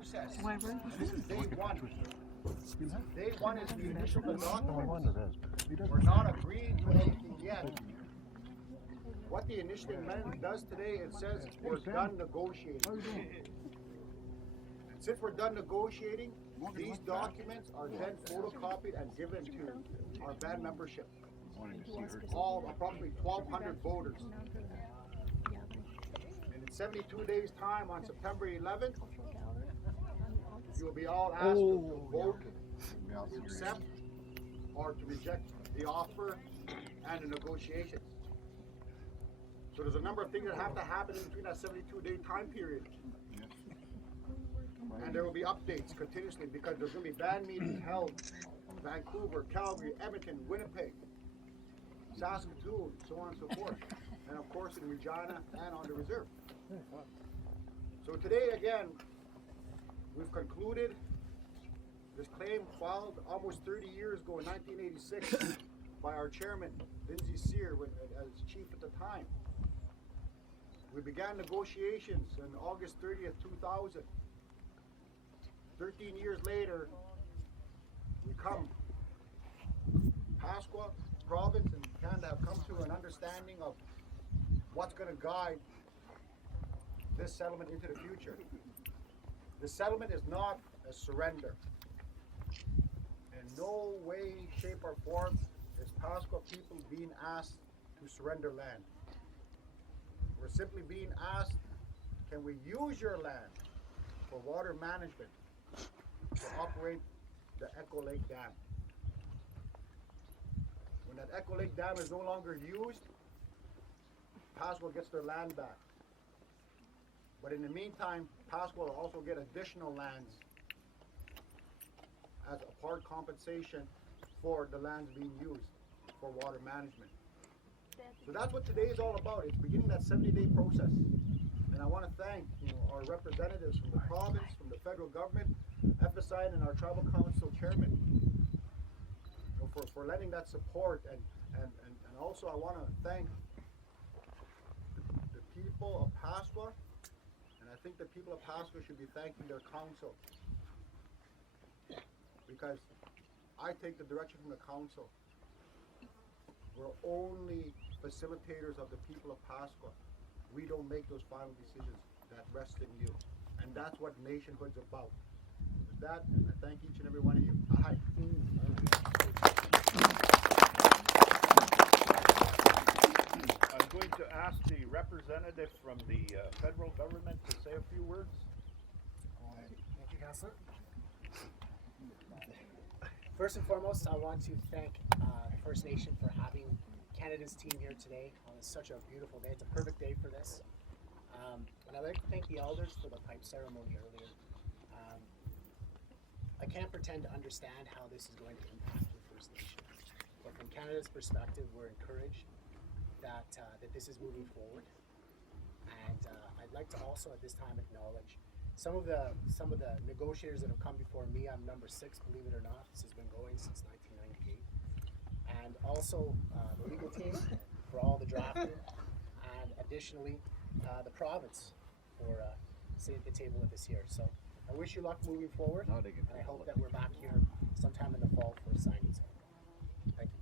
process. This is day one. Day one is the initial documents. We're not agreeing to anything yet. What the initial amendment does today, it says we're done negotiating. And since we're done negotiating, these documents are then photocopied and given to our band membership. All approximately 1,200 voters. And in 72 days' time, on September 11th, you will be all asked to vote to accept or to reject the offer and the negotiations. So there's a number of things that have to happen in between that 72-day time period. And there will be updates continuously because there's going to be band meetings held in Vancouver, Calgary, Edmonton, Winnipeg, Saskatoon, so on and so forth. And of course in Regina and on the reserve. So today again, we've concluded this claim filed almost 30 years ago in 1986 by our chairman, Lindsay Sear, as chief at the time. We began negotiations on August 30th, 2000. 13 years later, we come. Pasqua, province, and Canada have come to an understanding of what's going to guide this settlement into the future. The settlement is not a surrender. In no way, shape, or form is Pasqua people being asked to surrender land. We're simply being asked, can we use your land for water management to operate the Echo Lake Dam? When that Echo Lake Dam is no longer used, Pasqua gets their land back. But in the meantime, Pasqua will also get additional lands as a part compensation for the lands being used for water management. So that's what today is all about. It's beginning that 70-day process. And I want to thank our representatives from the province, from the federal government, FSI, and our tribal council chairman for lending that support. And also I want to thank the people of Pasqua. And I think the people of Pasqua should be thanking their council, because I take the direction from the council. We're only facilitators of the people of Pasqua. We don't make those final decisions. That rest in you. And that's what nationhood's about. With that, I thank each and every one of you. Aye. I'm going to ask the representative from the federal government to say a few words. Thank you, Councillor. First and foremost, I want to thank the First Nation for having Canada's team here today on such a beautiful day. It's a perfect day for this. And I'd like to thank the elders for the pipe ceremony earlier. I can't pretend to understand how this is going to impact the First Nation. But from Canada's perspective, we're encouraged that this is moving forward. And I'd like to also at this time acknowledge some of the negotiators that have come before me. I'm number 6, believe it or not. This has been going since 1998. And also the legal team for all the drafting, and additionally the province for sitting at the with the this year. So I wish you luck moving forward, and I hope that we're back here sometime in the fall for a signing. Thank you.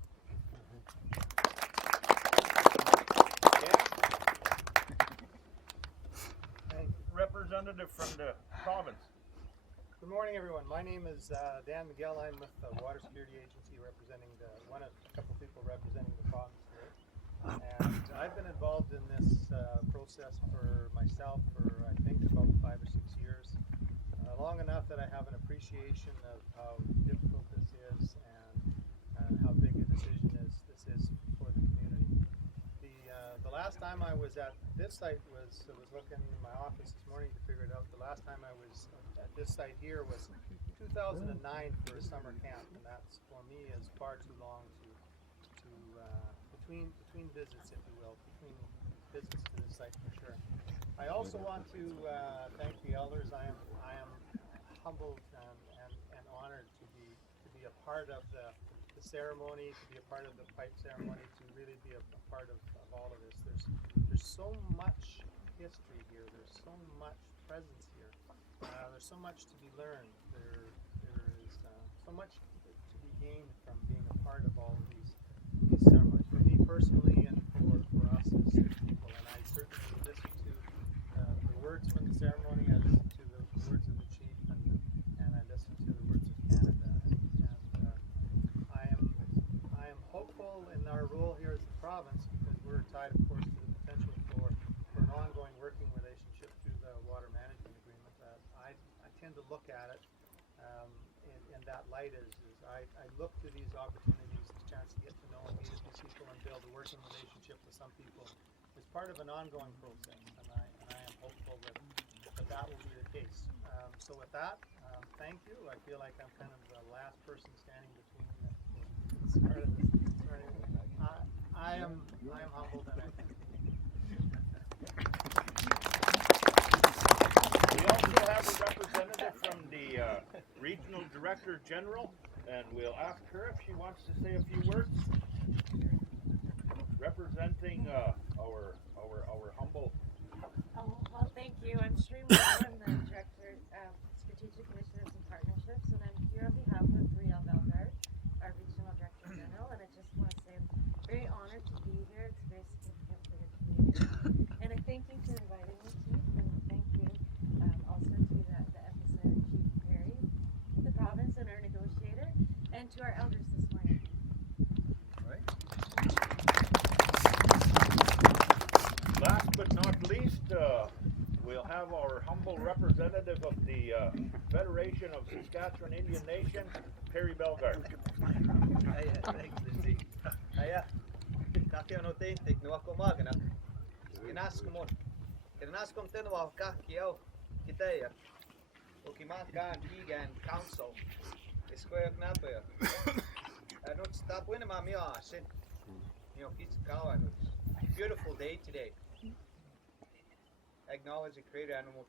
And representative from the province. Good morning, everyone. My name is Dan Miguel. I'm with the Water Security Agency, representing a couple people representing the province here. And I've been involved in this process for myself for I think about 5 or 6 years, long enough that I have an appreciation of how difficult this is and how big a decision this is for the community. The last time I was at this site was looking in my office this morning to figure it out. The last time I was at this site here was 2009 for a summer camp, and that's for me is far too long to between visits, if you will, between visits to this site for sure. I also want to thank the elders. I am humbled and honored to be a part of the ceremony, to be a part of the pipe ceremony, to really be a part of all of this. There's so much history here. There's so much presence here, There's so much to be learned. There is so much to be gained from being a part of all of these ceremonies. For me personally, and for us as people, and I certainly listen to the words from the ceremony. I listen to the words of the chief, and I listen to the words of Canada. And I am hopeful in our role here as the province, because we're tied, of course, to the potential for an ongoing working relationship through the water management agreement. I tend to look at it in that light as I look to these opportunities, the chance to get to know and meet with these people and build a working relationship with some people as part of an ongoing process, and I am hopeful that will be the case. So with that, thank you. I feel like I'm kind of the last person standing between the start of this. I am humbled, and I thank you. We also have a representative from the Regional Director General, and we'll ask her if she wants to say a few words. Representing our humble. Oh, well, thank you. I'm Sri Moore. I'm the Director of Strategic Initiatives and Partnerships, and I'm here on behalf of Riel Belgard, our Regional Director General, and I just want to say I'm very honored to be here. It's very significant for your community. And I thank you for inviting me, Chief, and thank you also to the epicenter, Chief Perry, the province and our negotiator, and to our elders this morning. Last but not least, we'll have our humble representative of the Federation of Saskatchewan Indian Nation, Perry Belgard. Thanks, Lindsay. Kaki on authentic, no ako magana. Kinaskomon. Kinaskom tenwa kakiao kitaya. Okimakan vegan council. Square knappe. Not stop when mami asin. You know, it's beautiful day today. I acknowledge the creator animal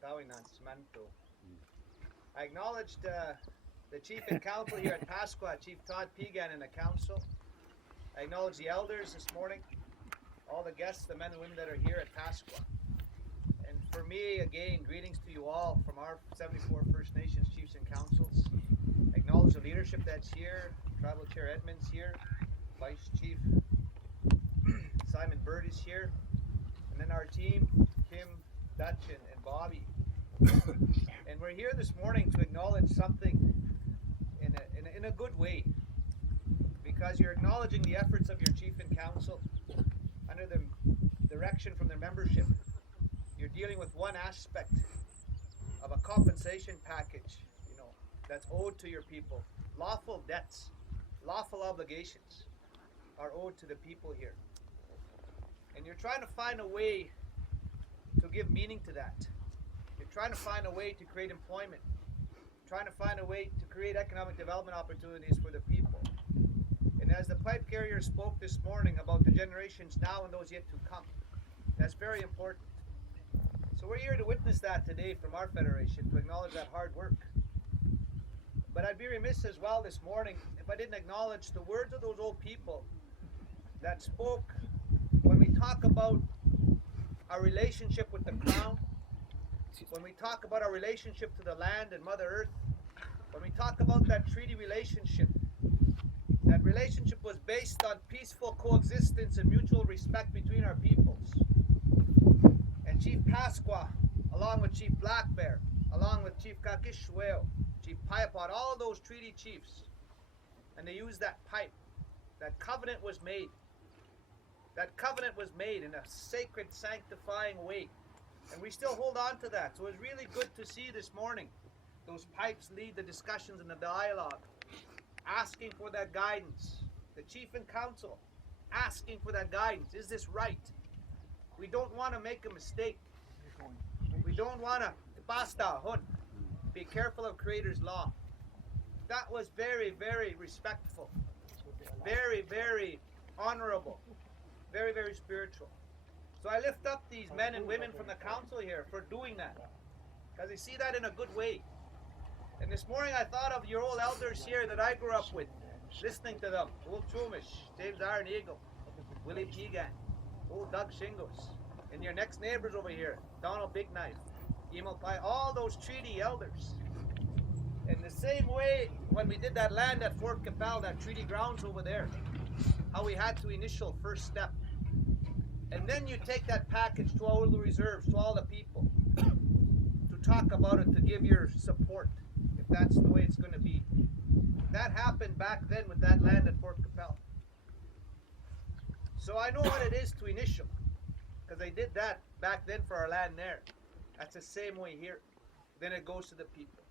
Manto. I acknowledge the chief and council here at Pasqua, Chief Todd Pegan and the council. I acknowledge the elders this morning, all the guests, the men and women that are here at Pasqua. And for me, again, greetings to you all from our 74 First Nations chiefs and councils. I acknowledge the leadership that's here, Tribal Chair Edmonds here, Vice Chief Simon Bird is here, and then our team, Kim, Dutch, and Bobby. And we're here this morning to acknowledge something in a good way, because you're acknowledging the efforts of your chief and council under the direction from their membership. You're dealing with one aspect of a compensation package, you know, that's owed to your people. Lawful debts, lawful obligations are owed to the people here. And you're trying to find a way to give meaning to that. You're trying to find a way to create employment. You're trying to find a way to create economic development opportunities for the people. And as the pipe carrier spoke this morning about the generations now and those yet to come, that's very important. So we're here to witness that today from our federation, to acknowledge that hard work. But I'd be remiss as well this morning if I didn't acknowledge the words of those old people that spoke when we talk about our relationship with the Crown, when we talk about our relationship to the land and Mother Earth, when we talk about that treaty relationship, that relationship was based on peaceful coexistence and mutual respect between our peoples. And Chief Pasqua, along with Chief Black Bear, along with Chief Kakishweo, Chief Piapot, all of those treaty chiefs, and they used that pipe. That covenant was made. That covenant was made in a sacred, sanctifying way. And we still hold on to that. So it was really good to see this morning those pipes lead the discussions and the dialogue, asking for that guidance. The chief and council asking for that guidance. Is this right? We don't want to make a mistake. We don't want to be careful of Creator's law. That was very, very respectful. Very, very honorable. Very, very spiritual. So I lift up these men and women from the council here for doing that, because they see that in a good way. And this morning I thought of your old elders here that I grew up with, listening to them. Old Chumish, James Iron Eagle, Willie Pegan, old Doug Shingles, and your next neighbors over here, Donald Big Knife, By all those treaty elders. In the same way, when we did that land at Fort Capel, that treaty grounds over there, how we had to initial first step. And then you take that package to all the reserves, to all the people, to talk about it, to give your support, if that's the way it's going to be. That happened back then with that land at Fort Capel. So I know what it is to initial, because I did that back then for our land there. That's the same way here. Then it goes to the people.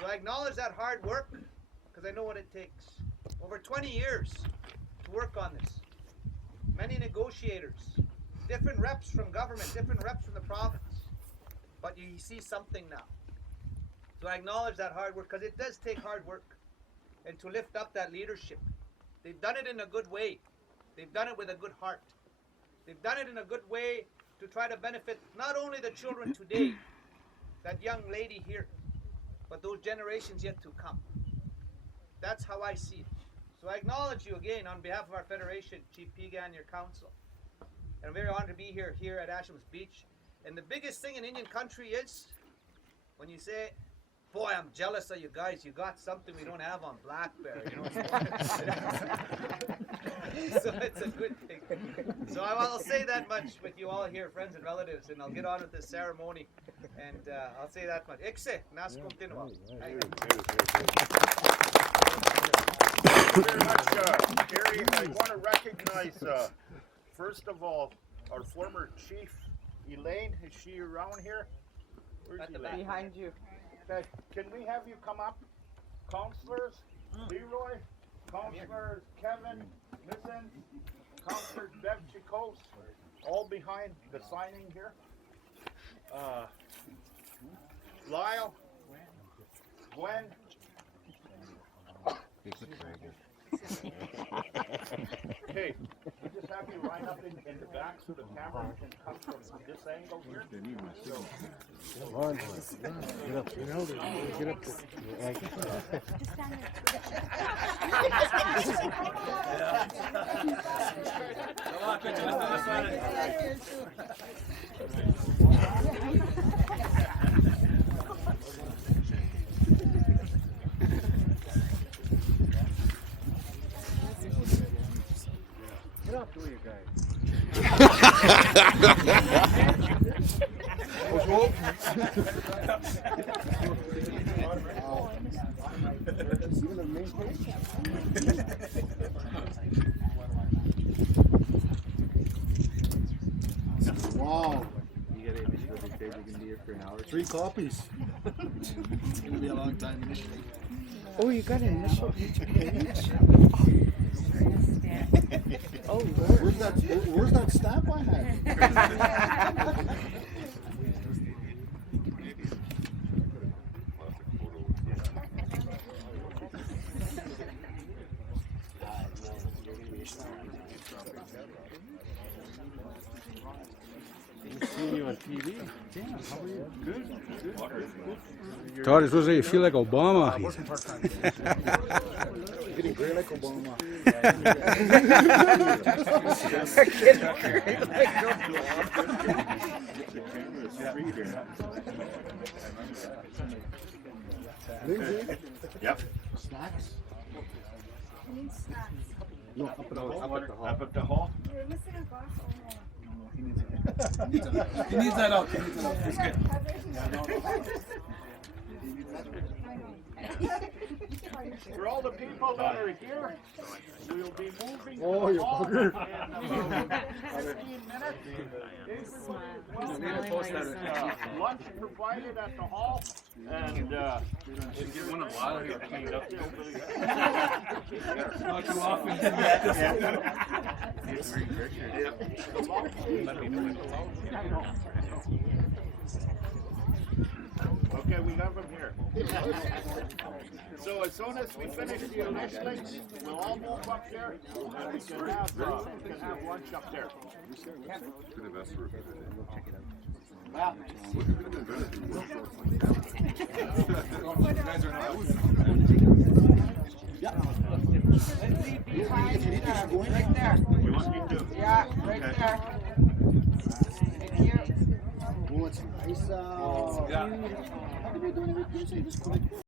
So I acknowledge that hard work, because I know what it takes. Over 20 years to work on this. Many negotiators, different reps from government, different reps from the province. But you see something now. So I acknowledge that hard work, because it does take hard work. And to lift up that leadership. They've done it in a good way. They've done it with a good heart. They've done it in a good way to try to benefit not only the children today, that young lady here, but those generations yet to come. That's how I see it. So I acknowledge you again on behalf of our Federation, Chief Piga and your council. And I'm very honored to be here at Ashams Beach. And the biggest thing in Indian country is when you say, boy, I'm jealous of you guys. You got something we don't have on Blackberry. You know? So it's a good thing. So I'll say that much with you all here, friends and relatives, and I'll get on with this ceremony. And I'll say that much. Ikse, nas continua. Thank you very much, Gary. I want to recognize, first of all, our former chief, Elaine. Is she around here? Where's Elaine? Behind you. Okay, can we have you come up? Councillors, Leroy, Councillors Kevin, Nissen, Councillor Bev Chikos, all behind the signing here. Lyle, Gwen. Okay, we just have you line up in the back so the camera can come from this angle here. Get up. Get up to you guys. Wow. You get it, you can be here for an hour. 3 copies. It's gonna be a long time initially. Oh, you got an initial each page? Oh, Where's that stamp I had? I've seen you on TV. Damn, how are you? Good. Todd, it's supposed to say you feel like Obama. Getting great like Obama. Lindsay? Yep. Snacks? I need snacks. No, up at the hall. Up at the hall. We're missing a glass. Oh no. He needs that out. It's good. For all the people that are here, we'll be moving. Oh, you bugger. In about 15 minutes. Everybody is welcome. Lunch provided at the hall. And get one of the out here cleaned up. Not too often. Okay, we have them here. So as soon as we finish the initialing, we'll all move up there, and we can have lunch up there. Right there. We want you to. Yeah, right there. Thank you. Oh, it's nice. How come you're doing every Tuesday? Just quit.